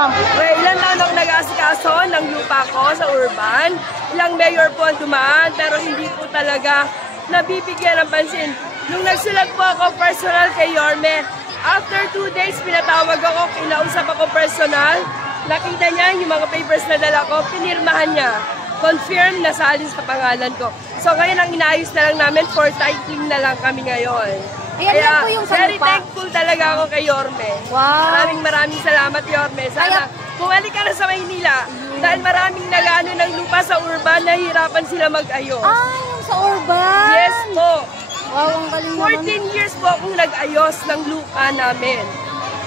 Ilan taon ako nag-aasikaso ng lupa ko sa urban. Ilang mayor po ang dumaan pero hindi po talaga nabibigyan ng pansin. Nung nagsulat po ako personal kay Yorme, after 2 days pinatawag ako, kinausap ako personal. Nakita niya yung mga papers na dala ko, pinirmahan niya. Confirm na salin sa pangalan ko. So ngayon ang inaayos na lang namin, for titling na lang kami ngayon. Ayan lang po yung sa very lupa. thankful talaga ako kay Yorme. Wow. Maraming salamat, Yorme. Sana bumalik ka na sa Maynila. Dahil maraming nag-ano ng lupa sa urban, nahihirapan sila mag-ayos. Yung sa urban? Yes po. Wow, ang galing naman. 14 years po akong nag-ayos ng lupa namin.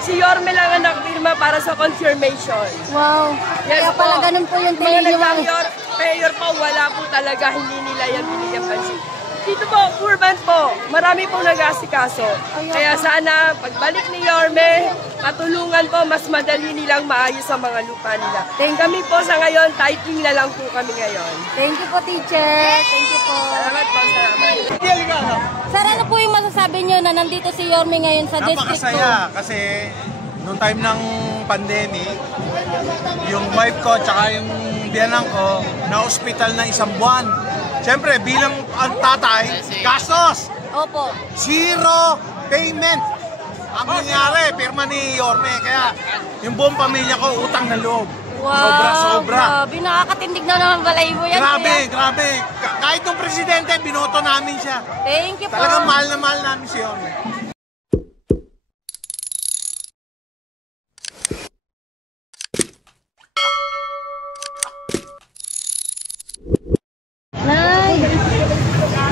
Si Yorme lang ang nakapirma para sa confirmation. Wow. Yes, Kaya pala ganun po yung mga tingin nyo. mayor po, wala po talaga, hindi nila yan binigyan pansin. Dito po, urban po, marami pong nag-asikaso. Kaya sana, pagbalik ni Yorme, patulungan po, mas madali nilang maayos ang mga lupa nila. Kami po sa ngayon, titling na lang po kami ngayon. Thank you po, teacher. Thank you po. Salamat po, salamat. Sir, ano po yung masasabi nyo na nandito si Yorme ngayon sa district ko? Napakasaya kasi noong time ng pandemic, yung wife ko tsaka yung biyanang ko na-hospital na 1 buwan. Siyempre, bilang ang tatay, gastos! Opo. Zero payment! Ang nangyari, pirma ni Yorme. Kaya yung buong pamilya ko, utang na loob. Wow, Sobra-sobra. Grabe, nakakatindig na naman balay mo yan. Grabe. Kahit nung presidente, binoto namin siya. Thank you po. Talagang mahal na mahal namin si Yorme. Nay,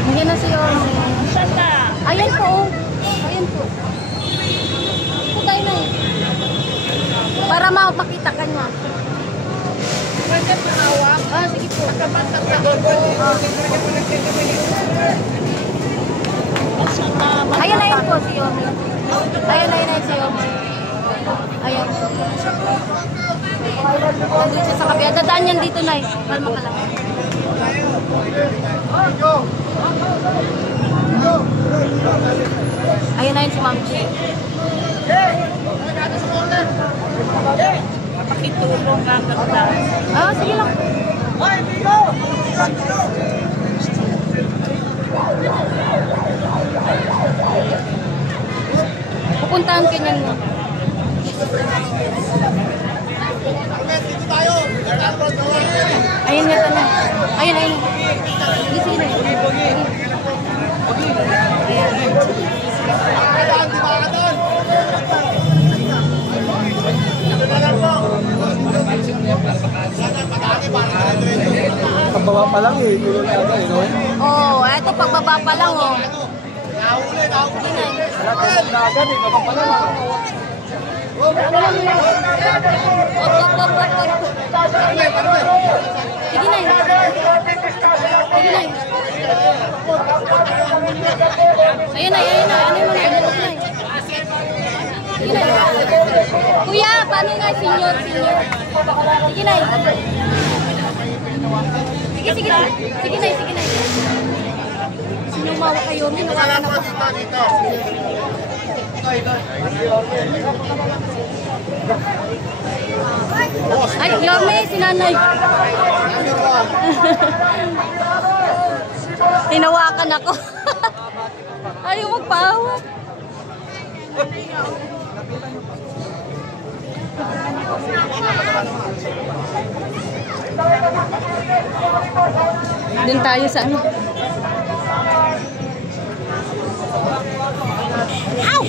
hindi na si Yorme. Ayan po. Ayan po. Ito tayo, Nay. Para makita ka niya. Pwede pahawak? Sige po. Ayan na yun po si Yorme. Ayan si Yorme. Ayan. Nandun siya sa kabila. Dadaan yan dito, Nay. Kalma ka lang. Ayun na yun si Ma'am Chi. Pakitulong ang ganda. Sige lang. Pupuntahan ka niyan mo. Ayun nga na. Ayun. Sige na. Pagbaba pa lang eh. Eto pagbaba pa lang Nahuli na agad eh. Baba pa lang. Sige na. Ayun na. Ano mo na? Sige na. Kuya, paano nga senior? Sige na. Sige na. Sinumawa kayo. Nawala na po. Ay, Yorme, si Nanay. Tinawakan ako. Ayaw magpahawak. Doon tayo sa ano. Ow!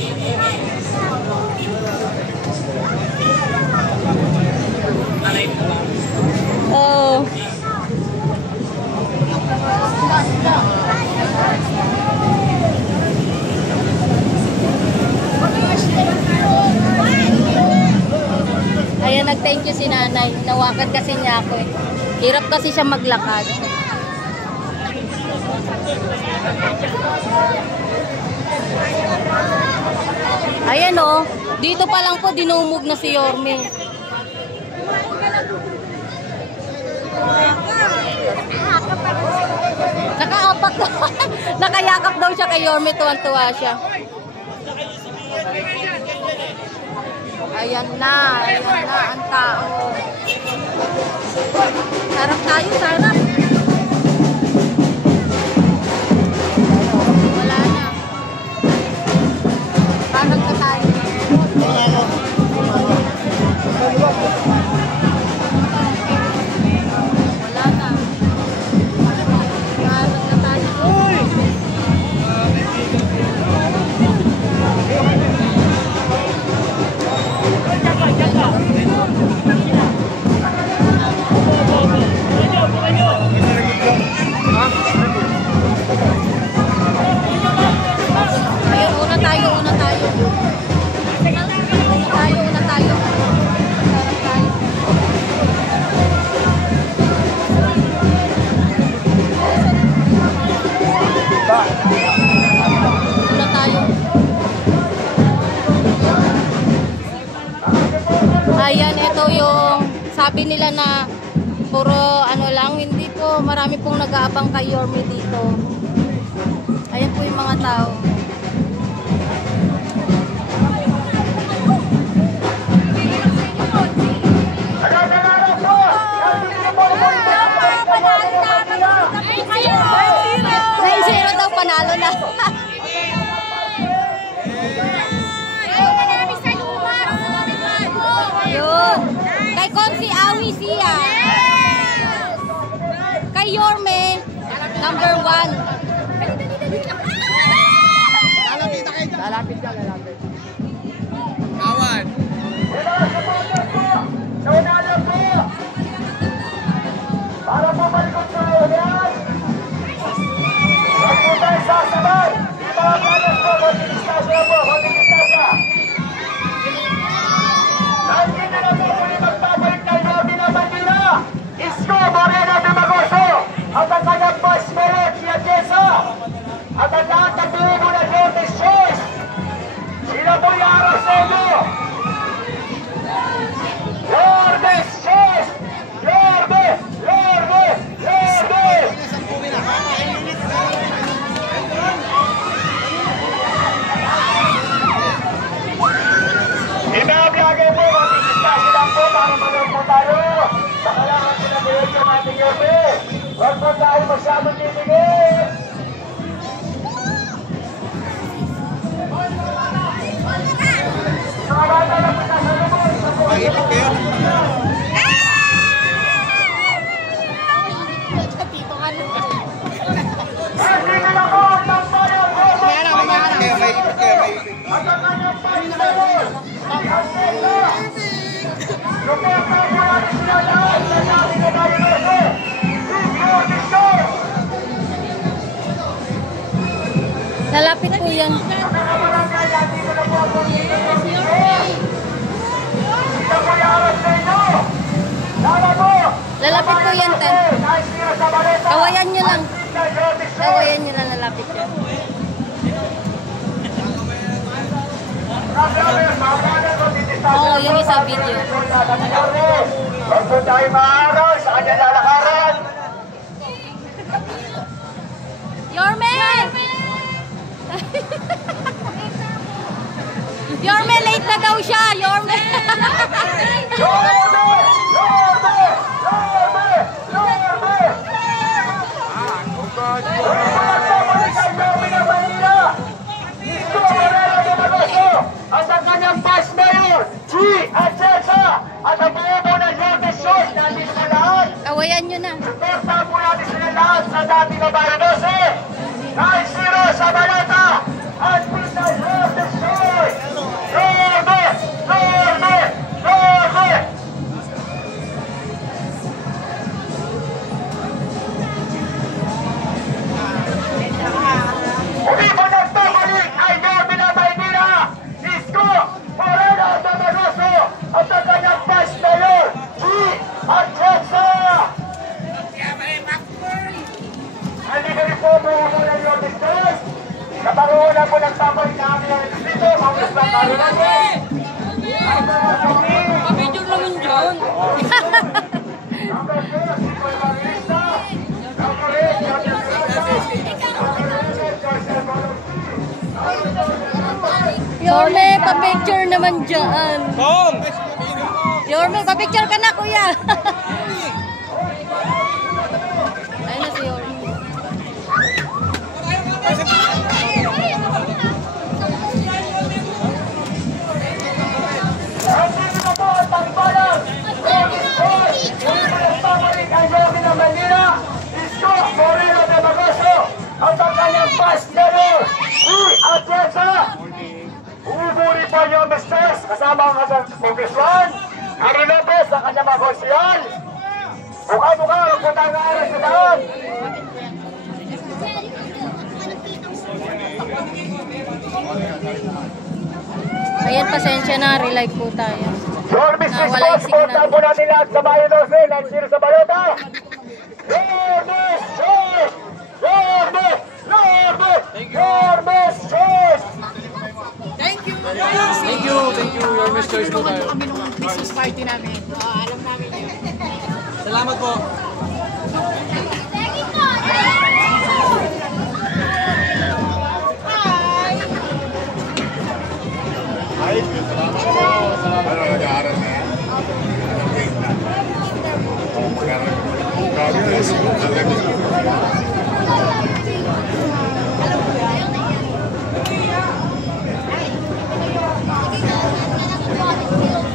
Oh. Ayan, nag-thank you si Nanay. Nawakan kasi niya ako eh. Hirap kasi siya maglakad. Ayan oh, dito pa lang po dinumog na si Yorme. Nakaapak daw. Nakayakap daw siya kay Yorme, tuwan-tuwa siya. Ayan na ang taas. daw yung sabi nila na puro ano lang, hindi po, marami pong nag-aabang kay Yorme dito. Ayan po yung mga tao. Panalo na. Yun. Kay Konsi Awi siya. Kay Yorme, number 1. Lalapit ka, lalapit. Kawan. Para po malikot sa ulan. Huwag po tayo sasabay. Di mga kalas po, konting istasya po, konting istasya. Nandiyan na po muli magpapalik kay Yorme na Bandila. Isko Moreno de Magoso. At ang kanyang boss mayor, Tia Jessa. At ang lahat ng tubo na Yorme's Choice. Sila po yung araw sa inyo. Yorme's Choice. Yorme! Yorme! Yorme! Inablagay po, mag-discuss lang po para manood po tayo. Sakalangan sinabihin yung ating Yorme. Huwag po tayo masyadong titigil. Mga bata lang po sa salubong. Mag-ipit kayo. Lalapit po yan. Lalapit po yan, Ten. Kawayan nyo lang. Kawayan nyo lang, lalapit yan. Oo, yung isa video. Huwag po tayo maaraw sa kanyang lalakaran. Yorme! Yorme, late na daw siya. Yorme! Yorme! Yorme! Yorme! Yorme! Pagpapalik kay Yorme na Manila. Isko Moreno de Magoso. At ang kanyang vice mayor, G. Atienza. At ang buo ng Yorme's Choice. Nandito po lahat. Kawayan nyo na. Suporta po natin sila lahat sa dating Babae 12. 9-0 sa balata. At Pita Yorme's Choice. Yorme! Yorme! Yorme! Uli po nagpapalik ay Yorme na Maynila. Isko Moreno de Magoso. At ang kanyang vice mayor, G. Atienza. Hindi ka rin po buo ng Yorme's Choice. Kaparunan po nagpapalik namin ang dito. Mga pagpapalik namin. Kapidyo naman dyan. Yorme, pa-picture naman dyan. Yorme, pa-picture ka na, kuya. Ayun na si Yorme. Isko Moreno de Magoso. At ang kanyang vice mayor, G. Atienza. Uburi po yung Mr. kasama ang kanyang congressman. Harry Lopez sa kanyang mga konsyal. Mukha-mukha, huwag po tayo naaras sa daan. Ayan, pasensya na. Relive po tayo. Yorme's Nawala yung Choice, portal signal. po natin lahat sa Bayo 12, 9-0 sa balota. Yorme's Choice! Yorme! Yorme! Yorme's Choice! Thank you, Yorme's Choice po tayo. Christmas party namin. Alam namin yun. Salamat po. Ay, salamat po. Salamat po. Nag-aaral na yan.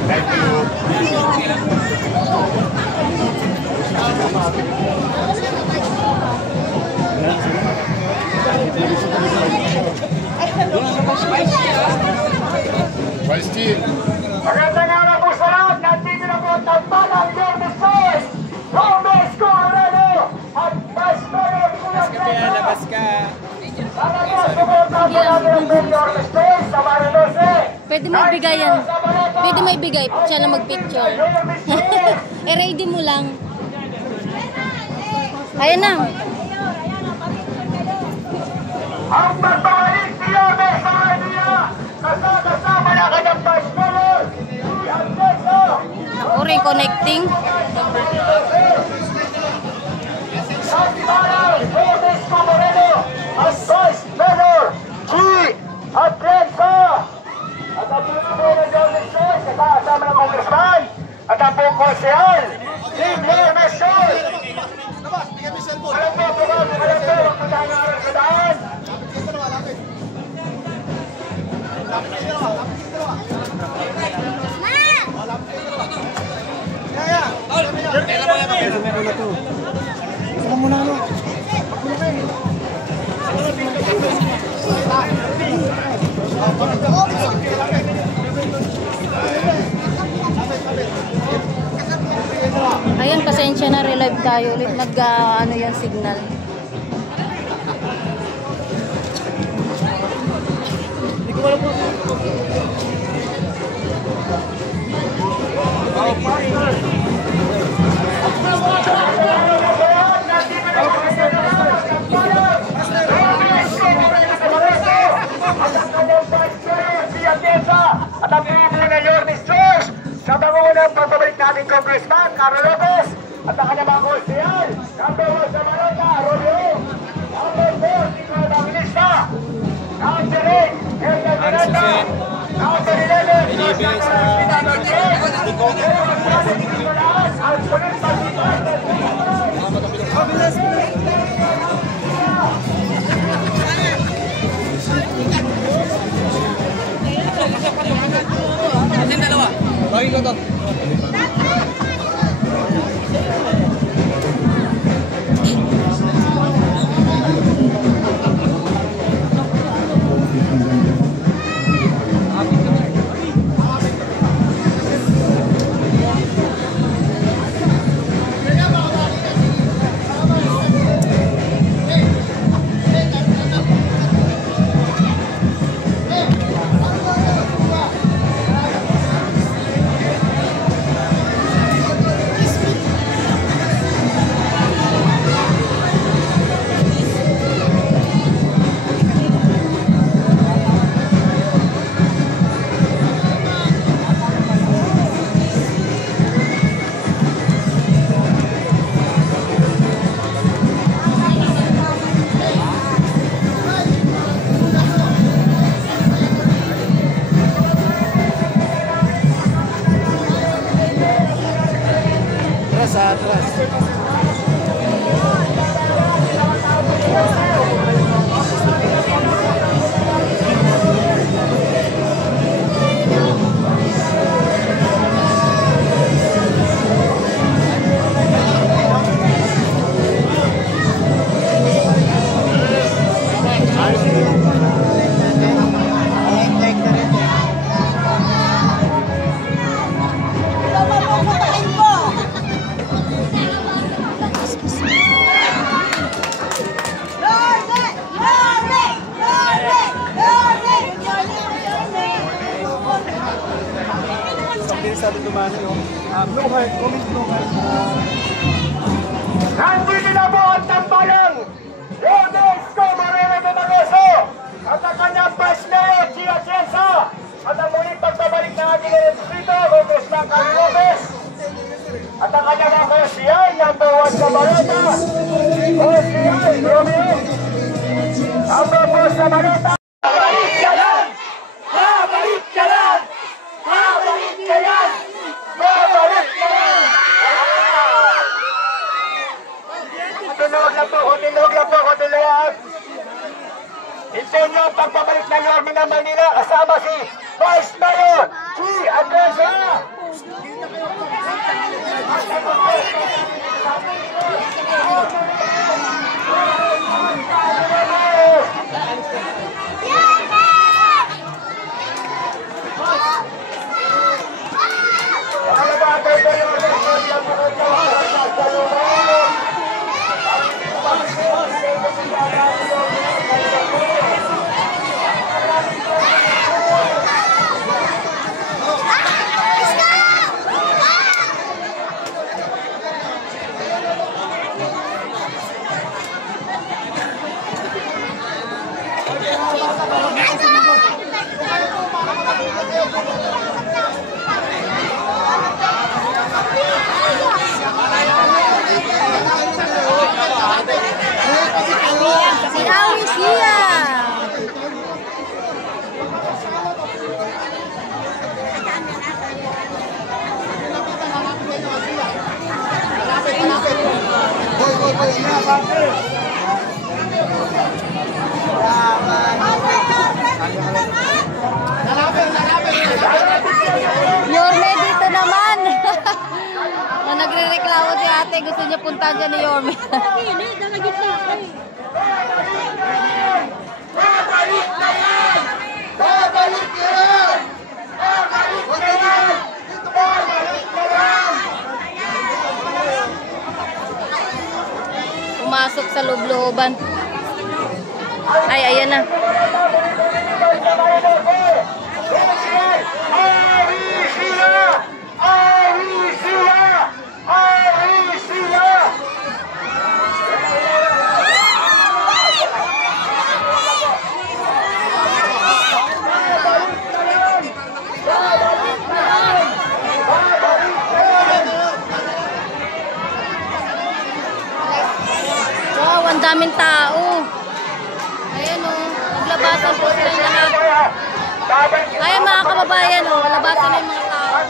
Thank you. Vice Team. Magandang araw po sa lahat. Nandito na po ang tambalang Yorme Stars, Gomez Colorado, at Vice Mayor Kuya Cleto. Labas ka. Para po suporta po natin ang Yorme Stars sa Marinose. Pwede mo ibigay yan. Pwede mo ibigay. Siya na mag-picture. I-ready mo lang. Ayan na. Ang pagbabalik ni Yorme sa Marinia. Kasama na kanyang Vice Mayor, Kuya Cleto. Or connecting. Sambalang Gomez Colorado, at Vice Mayor G. Atlenza. At ang puno ng Yorme Stars, kasama ng Congressman, at ang buong konsehal, Team Yorme Stars. Alam po, ang pagkakaroon sa daan. Ayan, pasensya na, relive tayo ulit. Ano yung signal. At ang pinuno ng Yorme Stars sa bangunang pagbabalik natin Congressman Carlo Lopez at ang kanyang mga konsehal, number 1 sa Malota, Romeo, number 4, Nico Evangelista, number 8, Helga Miranda, number 11, Oscar Carlos Pinagagay, at Sulit Pagkitas, Bakit ko to? Nandito na po ang tambalang Gomez Colorado at ang kanyang Vice Mayor G. Atlenza at ang muling pagbabalik na ating Pilipinas dito, Congressman Carl Lopez. At ang kanyang mga kosiyay, number 1 sa balota, kosiyay Romeo. Number 4 sa balota. Babalik ka lang! Babalik ka lang! Babalik ka lang! Babalik ka lang! Kuntinuwag lang po, kuntinuwag lang po, kuntinuwag. Ito nyo ang pagbabalik ng Yorme ng Manila kasama si Vice Mayor G. Adresa. Si Awi siya. Yorme dito naman. Nagre-reklamo si ate, gusto niya puntahan dyan ni Yorme. Pumasok sa loob-looban. Ay, ayan na. Wow, ang daming tao. Ayan o, naglabasan po silang lahat. Ayan mga kababayan o, labasan na yung mga tao.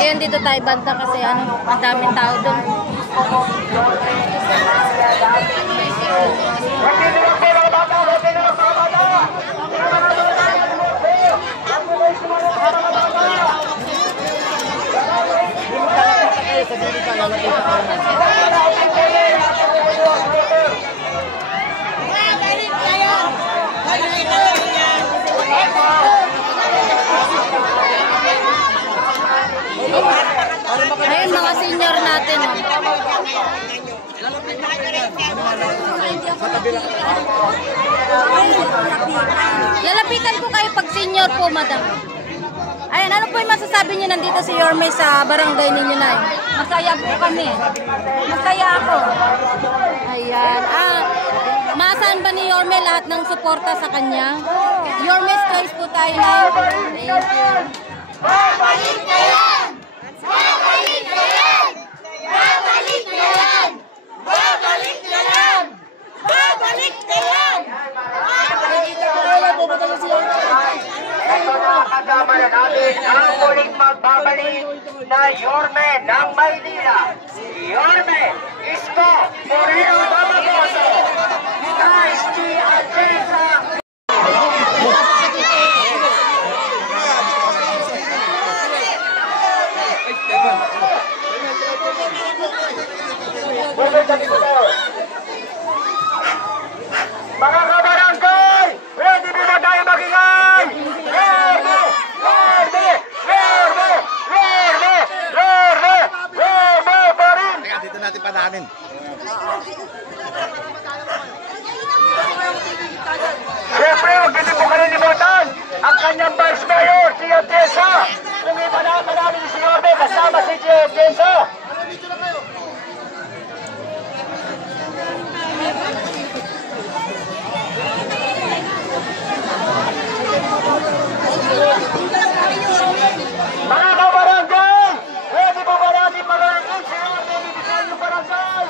Ayan, dito tayo banta kasi ano, ang daming tao doon. Ayun, mga senior natin. Oh. Lalapitan ko kayo pag senior po, madam. Ayan, ano po yung masasabi niyo nandito si Yorme sa barangay ninyo na yun? Masaya po kami. Masaya ako. Ayan. Masaan ba ni Yorme lahat ng suporta sa kanya? Yorme's Choice po tayo na yun. Thank you. Babalik na yan! Babalik na yan! Babalik na yan! Babalik na yan! Babalik na yan! Ito na kasama na natin ang muling magbabalik na Yorme ng Maynila. Yorme Isko Moreno Babagoso. Vice G. Adresa. Mga kabarangay, pwede po ba tayo magingay? Verde! Verde! Verde! Verde! Verde! Verde pa rin! Teka, dito natin pananin. Siyempre, huwag hindi po kalilimutan ang kanyang vice mayor, si Atienza. Kung ipanaka namin si Yorme, kasama si Atienza. Mga kabarangay, pwede po ba natin maraming si Yorme, bibigyan yung barangay?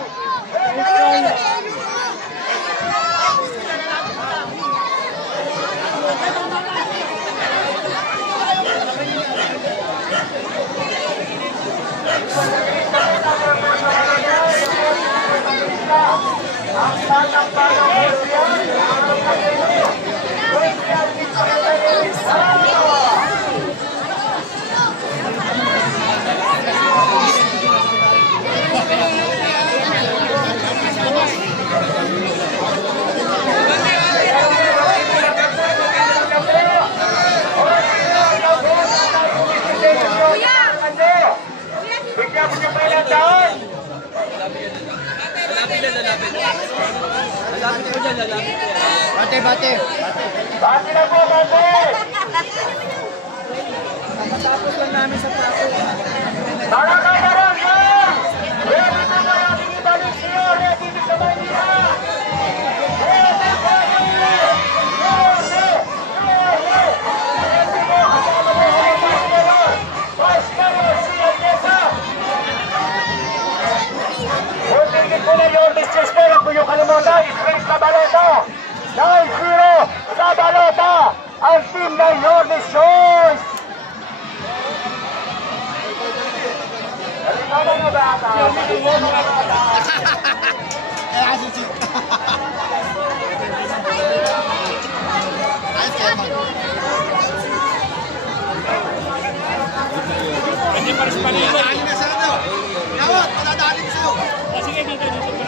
Bate. Bati na po, bati! Tapos lang namin sa plato. Mga kabarangay! Ready po ba natin ibalik si Yorme dito sa Maynila? Ready po Yorme! Yorme! Yorme! Ready po kasama mo sa Vice Mayor! Vice Mayor si Atienza! Puntingin po na Yorme Chester, huwag po yung kalimutan, Space na balota! 9-0 sa balota! Ang team na Yorme Choice! Halika na bata! Halika na bata! Hindi para sa panila. Dali na sila daw. Yawat, madadali na sila. Sige, dito pa natin.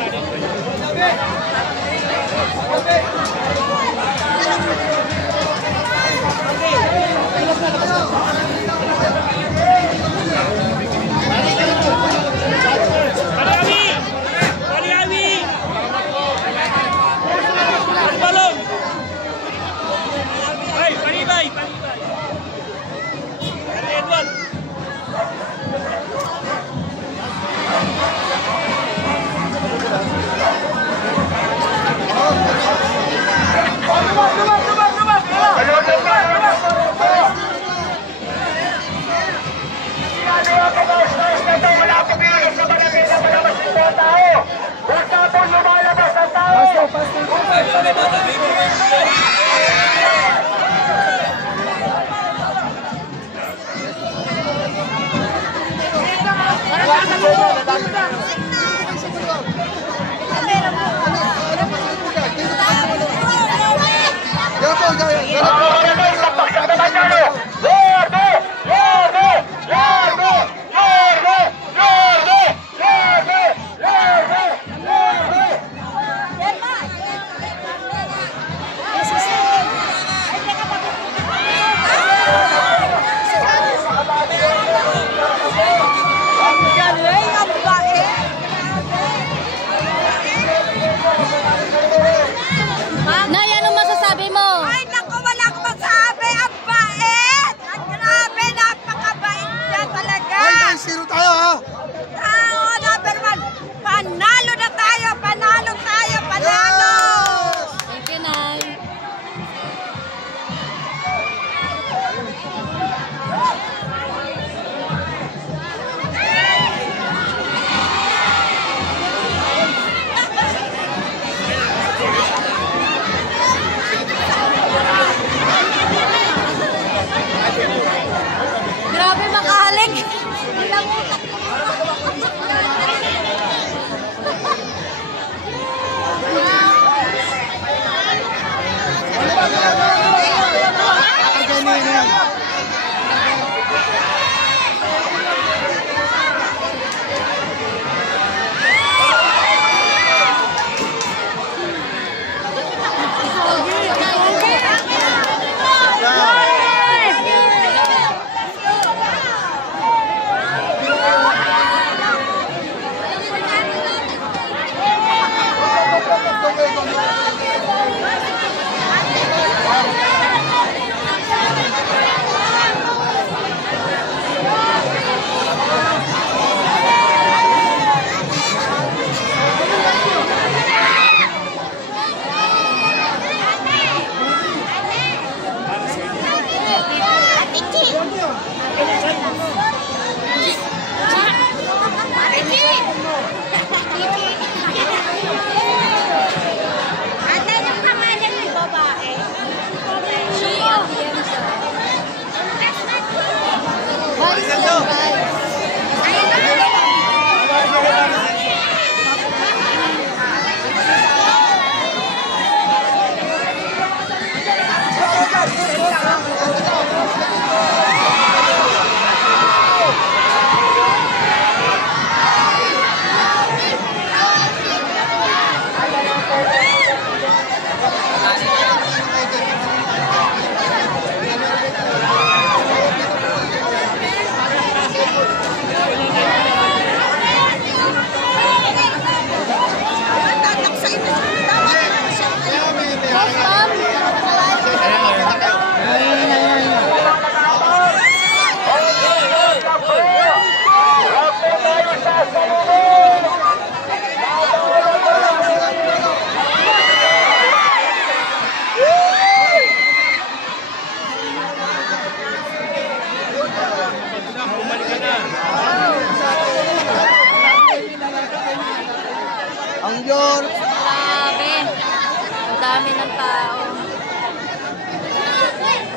dami ng tao.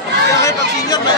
Kaya kayo pag senior, may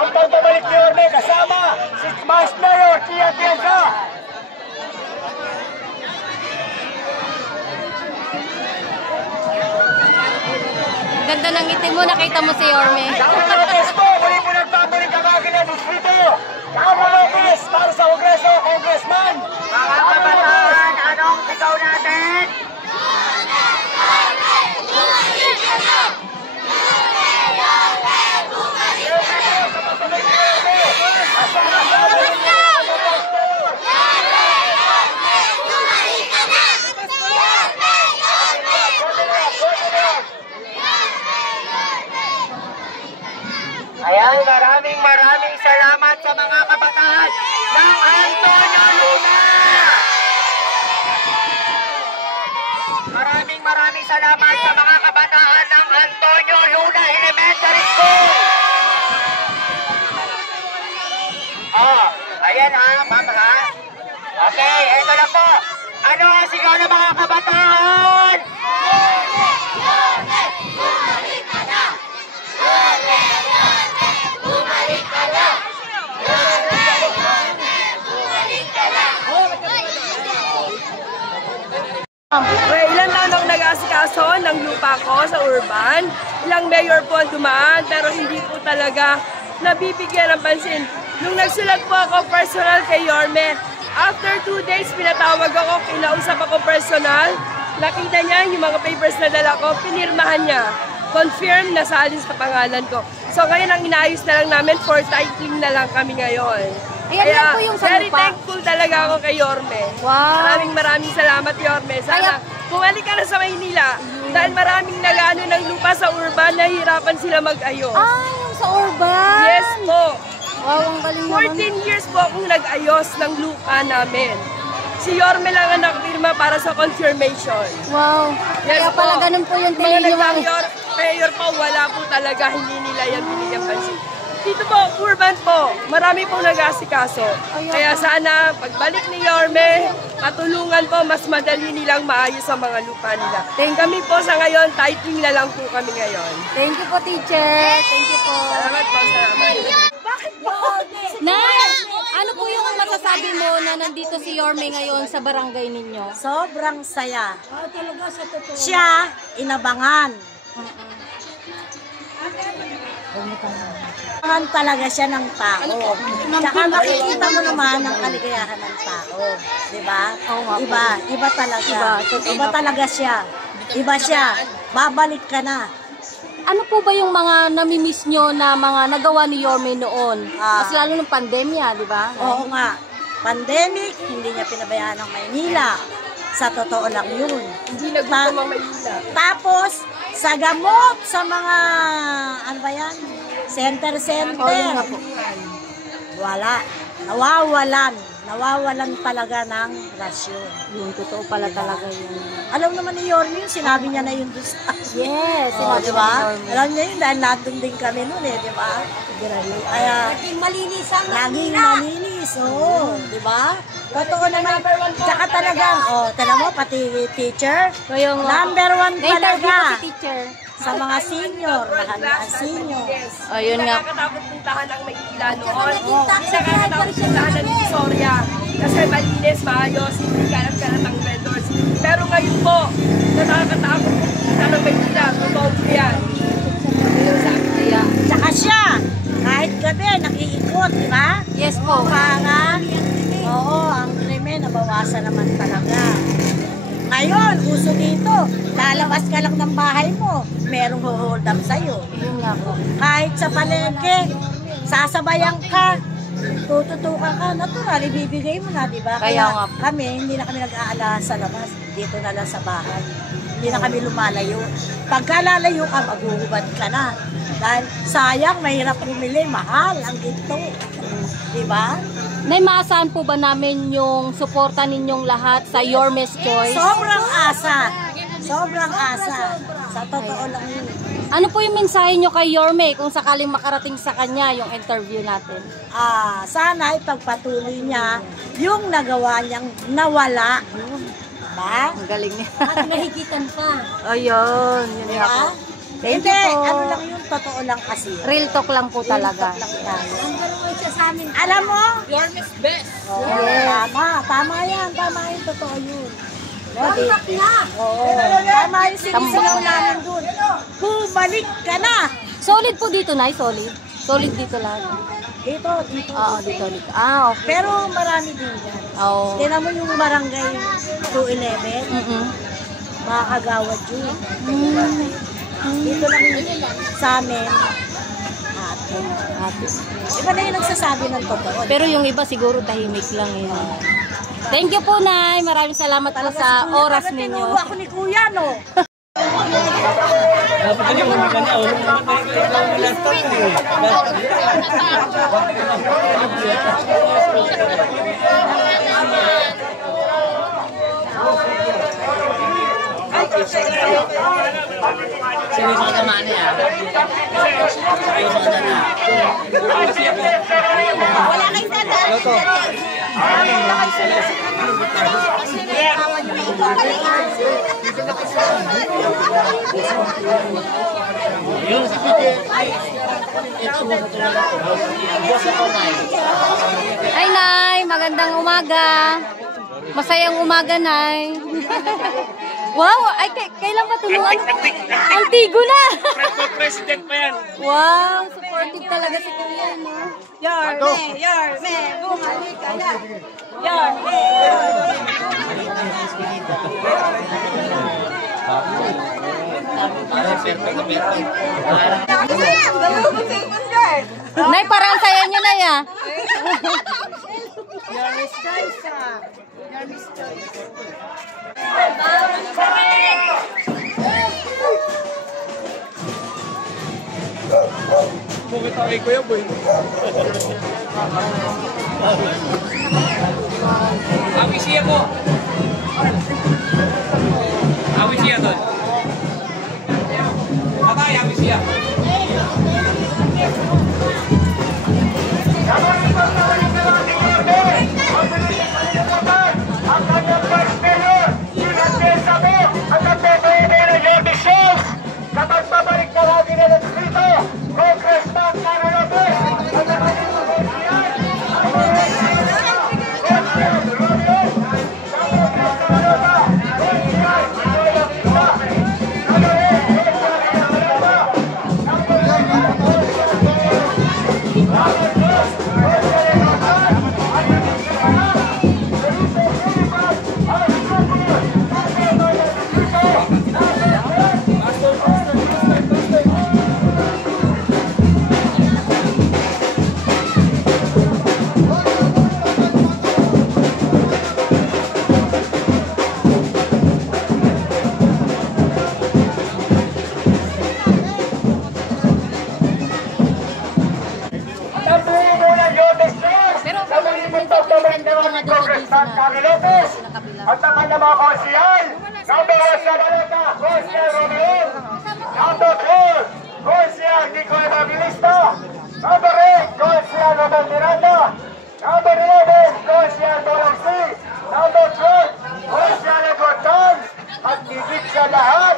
ang pagbabalik ni Yorme kasama si Vice Mayor Kia Atienza. Ganda ng ngiti mo, nakita mo si Yorme. Kamo Lopez po, muli po nagbabalik ang akin na distrito. Kamo Lopez, para sa Kongreso, Congressman. Mga kabataan, anong sigaw natin? Ayan, maraming salamat sa mga kabataan ng Antonio Luna. Maraming salamat sa mga kabataan ng Antonio Luna Elementary School. Ayan ma'am ha. Okay, eto na po. Ano ang sigaw ng mga kabataan? Ilan taon akong nag-aasikaso ng lupa ko sa urban. Ilang mayor po ang dumaan pero hindi po talaga nabibigyan ng pansin. Nung nagsulat po ako personal kay Yorme, after 2 days pinatawag ako, kinausap ako personal. Nakita niya yung mga papers na dala ko, pinirmahan niya. Confirm na salin sa pangalan ko. So ngayon ang inaayos na lang namin, for titling na lang kami ngayon. Ayan lang po yung sa very lupa. thankful talaga ako kay Yorme. Wow. Maraming salamat Yorme. Sana bumalik ka na sa Maynila. Dahil maraming nag-ano ng lupa sa urban, nahihirapan sila mag-ayos. Yung sa urban. Yes po. Wow, ang galing naman. 14 years po akong nag-ayos ng lupa namin. Si Yorme lang ang nakapirma para sa confirmation. Wow. Yes Kaya pala ganun po yung mga tingin nyo. mayor po, wala po talaga, hindi nila yan binigyan pansin. Dito po, urban po, marami pong nag-asikaso. Kaya sana, pagbalik ni Yorme, patulungan po, mas madali nilang maayos ang mga lupa nila. Kami po sa ngayon, titling na lang po kami ngayon. Thank you po, teacher. Thank you po. Salamat po, salamat. Nay, ano po yung masasabi mo na nandito si Yorme ngayon sa barangay ninyo? Sobrang saya. Siya, inabangan. Kailangan talaga siya ng tao. Tsaka makikita mo naman ang kaligayahan ng tao. Diba? Iba talaga. Iba talaga siya. Iba siya. Babalik ka na. Ano po ba yung mga namimiss nyo na mga nagawa ni Yorme noon? Kasi lalo ng pandemya, di ba? Oo nga. Pandemic, hindi niya pinabayaan ng Maynila. Sa totoo lang yun. Hindi nagutom ang Maynila. Tapos, sa gamot, sa mga, ano ba yan? Center. Wala. Nawawalan talaga ng rasyon. Yung totoo pala talaga yun. Alam naman ni Yorme yun, sinabi niya na yun doon sa... Yes, di ba? Alam niya yun, dahil natin din kami noon di ba? Kaya, Naging malinis ang laging malinis, di ba? Totoo naman. Tsaka talagang, tala mo, pati teacher, number 1 talaga. Si teacher. Sa mga senior, mahal senior. Ayun nga. Nakakatakot puntahan ang Maynila noon. Nakakatakot puntahan ng Visoria. Kasi malinis, maayos, hindi kalat-kalat ang vendors. Pero ngayon po, nakakatakot puntahan ng Maynila. Totoo po yan. Tsaka siya, kahit gabi, nakiikot, di ba? Yes po. Para, ang krimen, nabawasan naman talaga. Ngayon, uso dito, lalabas ka lang ng bahay mo, merong hold up sa'yo. Yun nga po. Kahit sa palengke, sasabayan ka, tututukan ka, natural, ibibigay mo na, di ba? Kaya nga. Kami, hindi na kami nag-aala sa labas, dito na lang sa bahay. Hindi na kami lumalayo. Pagka lalayo ka, maghuhubad ka na. Dahil sayang, mahirap bumili, mahal ang ginto. Di ba? Nay, maasahan po ba namin yung suporta ninyong lahat sa Yorme's Choice? Sobrang asa. Sobrang asa. Sa totoo lang yun. Ano po yung mensahe nyo kay Yorme kung sakaling makarating sa kanya yung interview natin? Sana ipagpatuloy niya yung nagawa niyang nawala. Ba? Ang galing niya. At nahigitan pa. Ayun, yun nga po. Thank Hindi, you po. ano lang yun, totoo lang kasi. Real talk lang po talaga. Real talk lang tayo. Alam mo? Yorme's best. Tama yan, totoo yun. Tama yung sinisigaw namin dun. Bumalik ka na! Solid po dito, Nay, solid. Solid dito lang. Dito. Oo, dito. Okay. Pero marami din yan. Oo. Tingnan mo yung barangay 211, mga kagawad yun. Dito lang yun sa amin. Ate. Iba na yung nagsasabi ng totoo. Pero yung iba siguro tahimik lang yun. Thank you po, Nay. Maraming salamat po sa oras ninyo. Tinuro ako ni Kuya, no? Sino sa kamaan niya? Wala kang sandal. Hi, Nay. Magandang umaga. Masayang umaga, Nay. Wow, ay kailan ba tulungan? Antigo na. President pa yan. Wow, supportive talaga si Kuya, no? Yorme, bumalik ka na. Nay, parang saya nyo na ya. Yorme's choice, Yorme's choice. Bukit ako kay Kuya Boy. Awi siya po. Awi siya doon. Atay, awi siya. Ang kanyang vice mayor, sinasesamo at ang PPM ng Yorme Shows na magbabalik na lagi na dito, Congressman Caro Lopez at ang kanyang kabayan, ang mga Romeo, Sira Sabaleta, Consiel Romeo. Number 4, Consiel Nico Evangelista. Number 8, Consiel Romel Miranda. Number 11, Consiel Dolangsi. Number 12, Consiel Egotan. At higit sa lahat,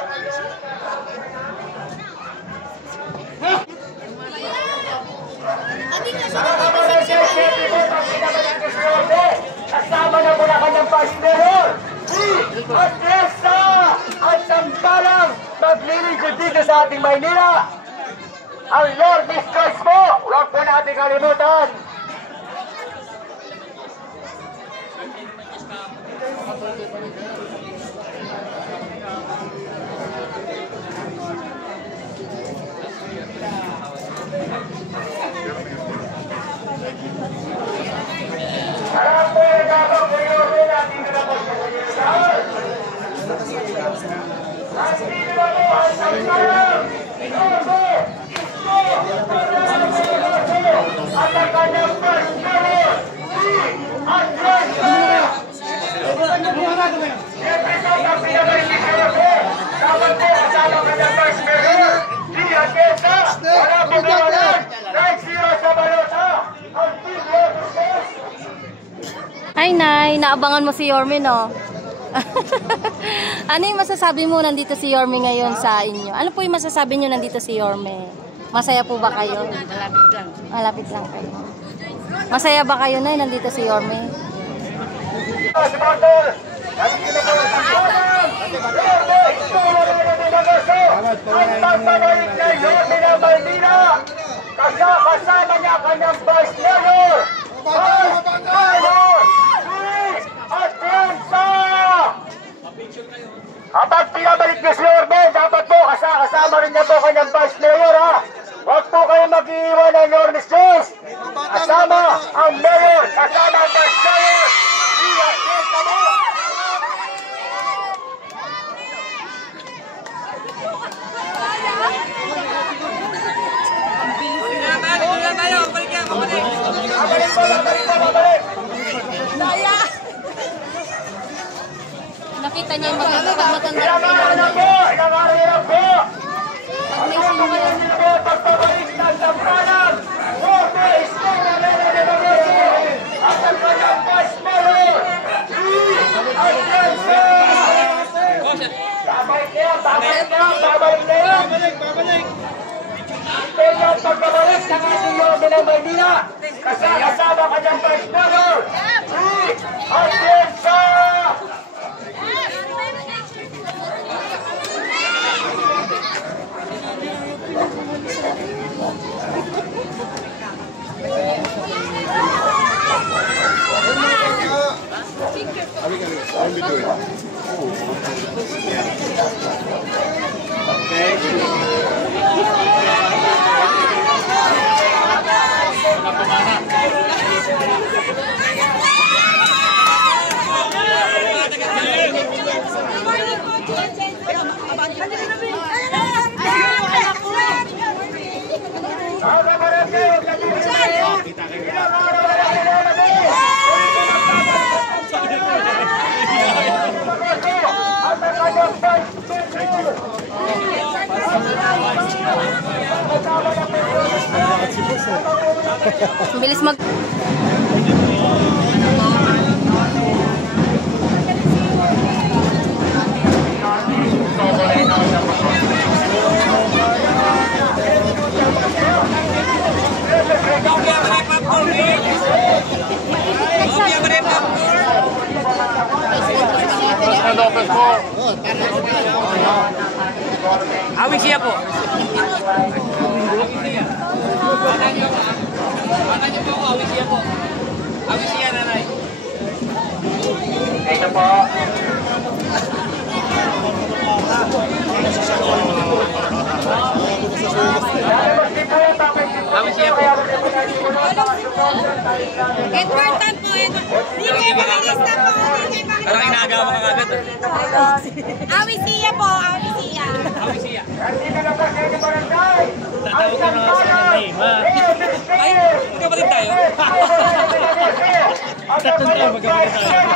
kasama na mula kanyang pastor at Lesa at Sampalang maglilingkod dito sa ating Maynila. Ang Lord is Christ po, huwag po natin kalimutan. Harap po yung gabang po yung rin natin na po sa Pilipinas. Nandito na po ang Sampalang, Inoso, Isko, at ang kanyang pastor, si Andresa. Siyempre po, ang pinagaling ni Jose, dapat po kasama kanyang pastor, si Andresa. Wala po naman, nagsira sa balota, ang Team Lotus. Ay, Nay, naabangan mo si Yorme, no? Ano yung masasabi mo nandito si Yorme ngayon sa inyo? Ano po yung masasabi nyo nandito si Yorme? Masaya po ba kayo? Malapit lang. Malapit lang kayo. Masaya ba kayo, Nay, nandito si Yorme? Kasama niya kanyang vice mayor, kapag pinabalik niyo si Orben, dapat po kasama rin niya po kanyang vice mayor, ha. Huwag po kayo mag-iiwan ng Yormes Chase. Kasama ang mayor, kasama ang vice mayor. Nakita niya yung matanda. Ilang po, ilang po. Pag may senior. Pagpapalik ng Sampalang, Jorge Isko na at ang kanyang vice mayor, si Andresa. Babalik na yan, babalik na yan. Ito yung pagpapalik ng ating Yorme ng Maynila. Kasama kanyang vice mayor, si Andresa. Bilis mag... Awig siya po. Bata niyo po ako, awig siya po. Awig siya, nanay. Ito po. Awig siya po. Important po. Hindi kayo makalista po. Parang inaagawa ka agad. Awi siya po. Awi siya. Awig siya. Nandito na po sa inyo barangay. Ang Sampalang, Ay, magkapatid tayo. Tatlong tayo magkapatid tayo.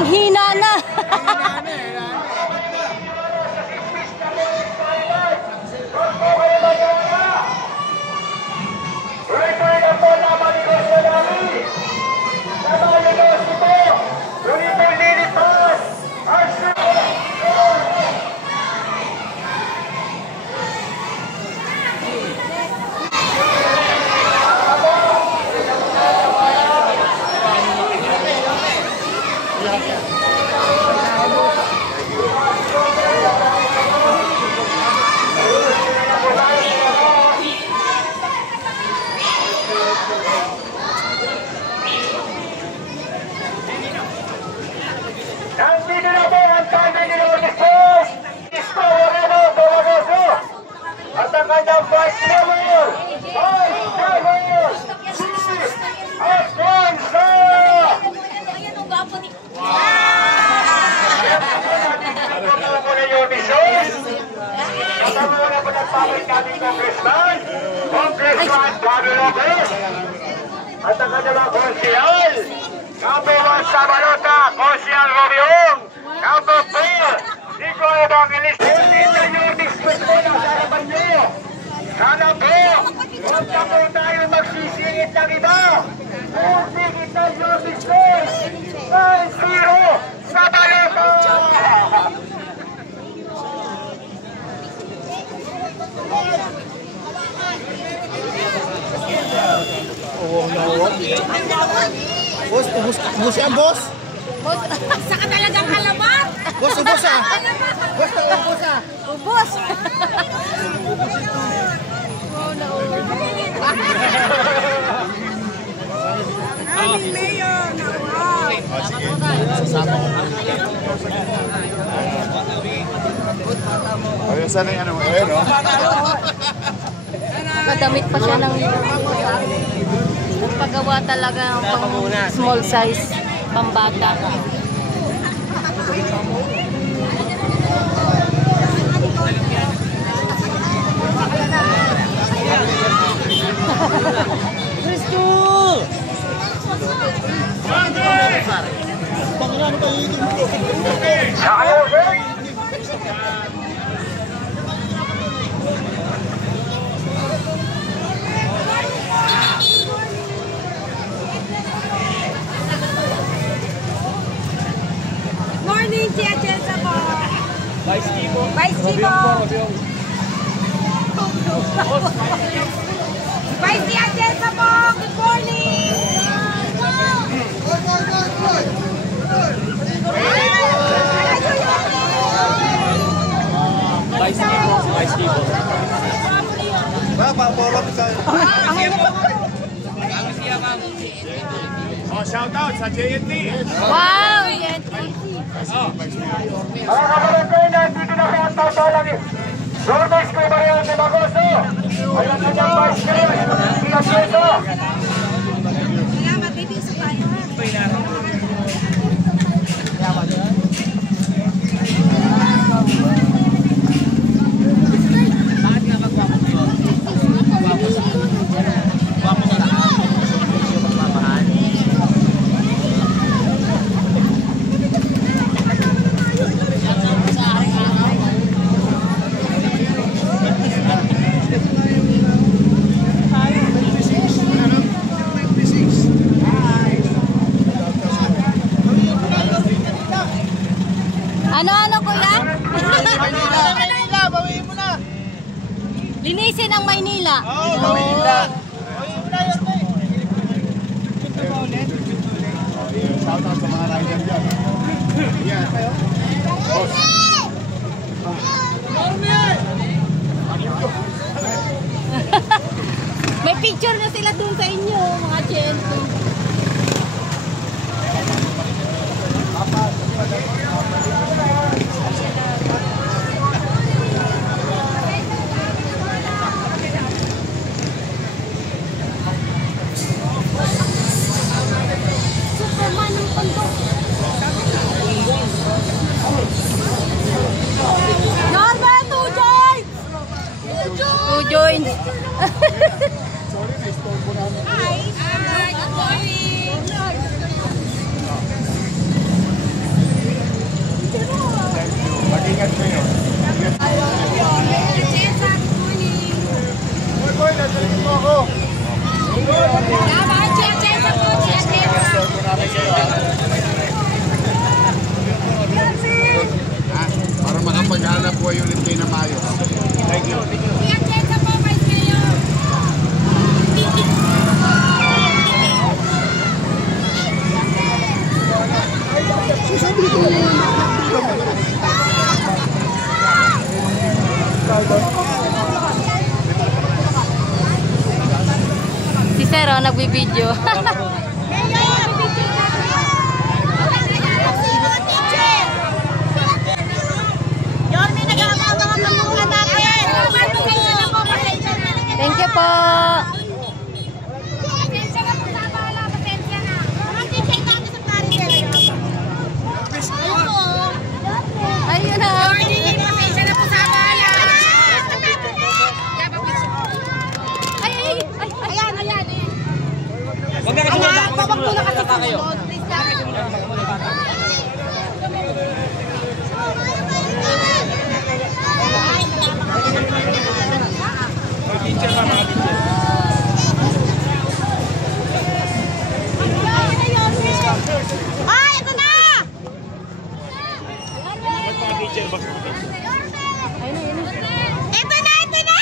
Ang hina na. At ang kanyang vice mayor, Alfonso! Muna yung Bishop. At ang muna po nagpapalik natin Congressman Gano Lopez. At ang kanyang konsyal, Campo 1 Sabalota, Konsyal Robiong, Campo 4, Nico Evangelista. Ito yung discuss mo na sa harapan nyo. Sana po, huwag na po tayo magsisingit ng iba. Magsisingit ng yung discuss. 9-0 Sabalota! Boss, ubus yan, boss. Saka talagang halaman. Boss, ubus ah. Boss, ubus ah. Ubos. Ayun, sana yung ano mo. Ayun, no? Nakadamit pa siya ng paggawa talaga ng pang small size, pambata. Morning, Tia Chesa po. Vice Chivo. Vice Chivo. Vice Tia Chesa po. Good morning. Vice Chivo. Vice Chivo. Oh, shout out sa JNT. Wow, yan. Mga kabarangay, nandito na po ang tatalang Lourdes Cobarrion de Magoso. At ang kanyang vice mayor, Tia Chesa. Salamat, baby. Ano-ano, kuya? Maynila, bawiin mo na. Linisin ang Maynila. Oo, bawiin mo na. Shout out sa mga rider dyan. Yan. Boss. May picture na sila dun sa inyo, mga chento. Superman ng Tondo. Norma, 2 joints! 2 joints. Hi! Good morning! Si Sir, oh, nagbibideo. Thank you po. Ayun na. Babag muna kasi kayo. Ay, ito na! Ito na! Ito na!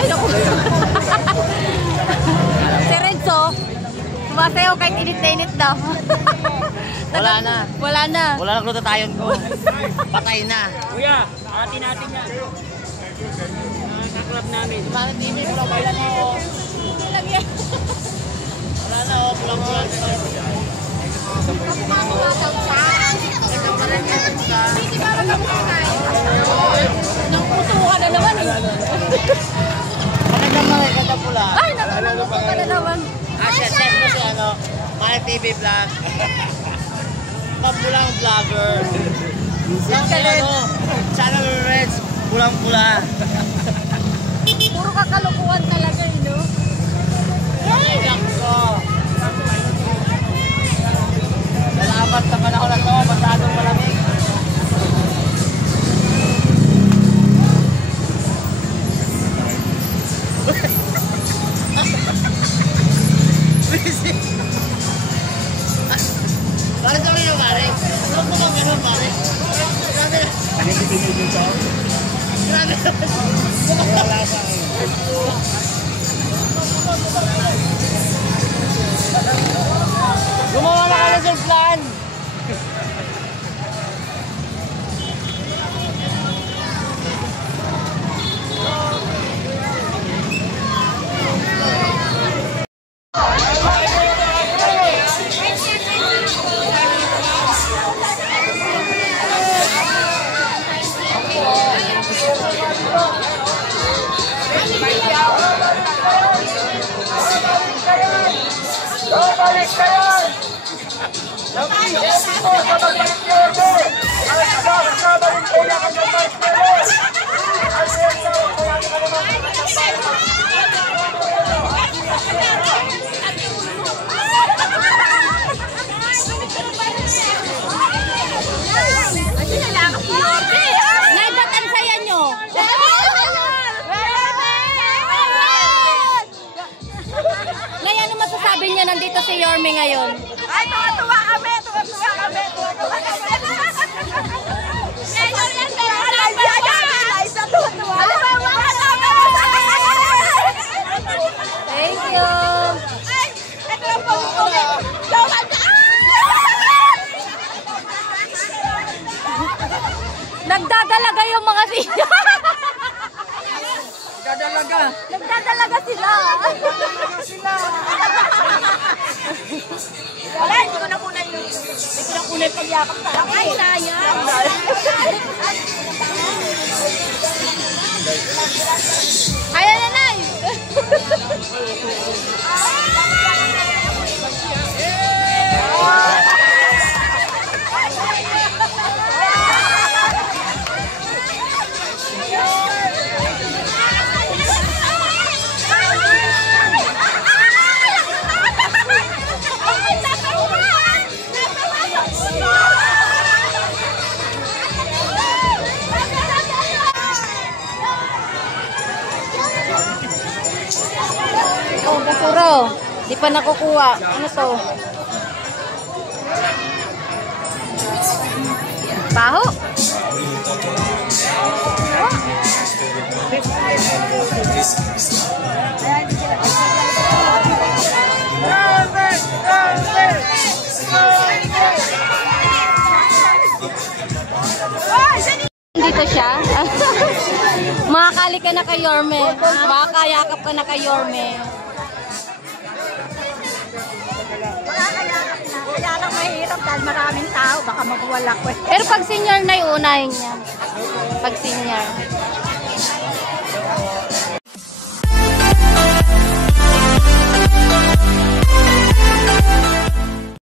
Ay, naku. Si Renzo, sumasayaw kahit init na init daw. Wala na. Wala na. Wala na glutathione ko. Patay na. Kuya, atin natin yan. Naklap namin. Bakit hindi ko lang wala na ako? Wala na ako. Pulang-pulang. Nangputuhan na naman eh. Magandang mga ganda pula. Ay, nangputuhan na naman. Chef ko si ano, Manay TV Vlog. Papulang vlogger. Yung ano, Channel Reds, pulang-pula. Puro kakalukuhan talaga eh, no? Ay, nako. Salamat sa panahon na to, masyadong malamig. Para sa mga pare. Ano po mga ganun pare? Grabe na. Grabe na. Wala sa akin. Gumawa na ka na sa plan. Balik kayo! Nag-iisip po sa mag-balik-balik! Ang kasama-kasama rin po na ang mag-balik-balik! Ang siyasa po natin ang Nay, ba't ang saya nyo? Nay, ano masasabi nyo nandito si Yorme ngayon? Ay, tuwa-tuwa kami! Tuwa-tuwa kami! Tuwa-tuwa kami! Thank you! Nagdadalaga yung mga siya. Nagdadalaga. Nagdadalaga sila. Wala, hindi ko na muna yung... Hindi ko na muna yung pagyakap sa akin. Ay, sayang. Ayan na, Nay. pa nakukuha. Ano to? Baho? Dito siya. Makakali ka na kay Yorme. Makakayakap ka na kay Yorme. Kaya lang mahirap dahil maraming tao, baka magwala ko. Pero pag senior na unahin niya. Pag senior.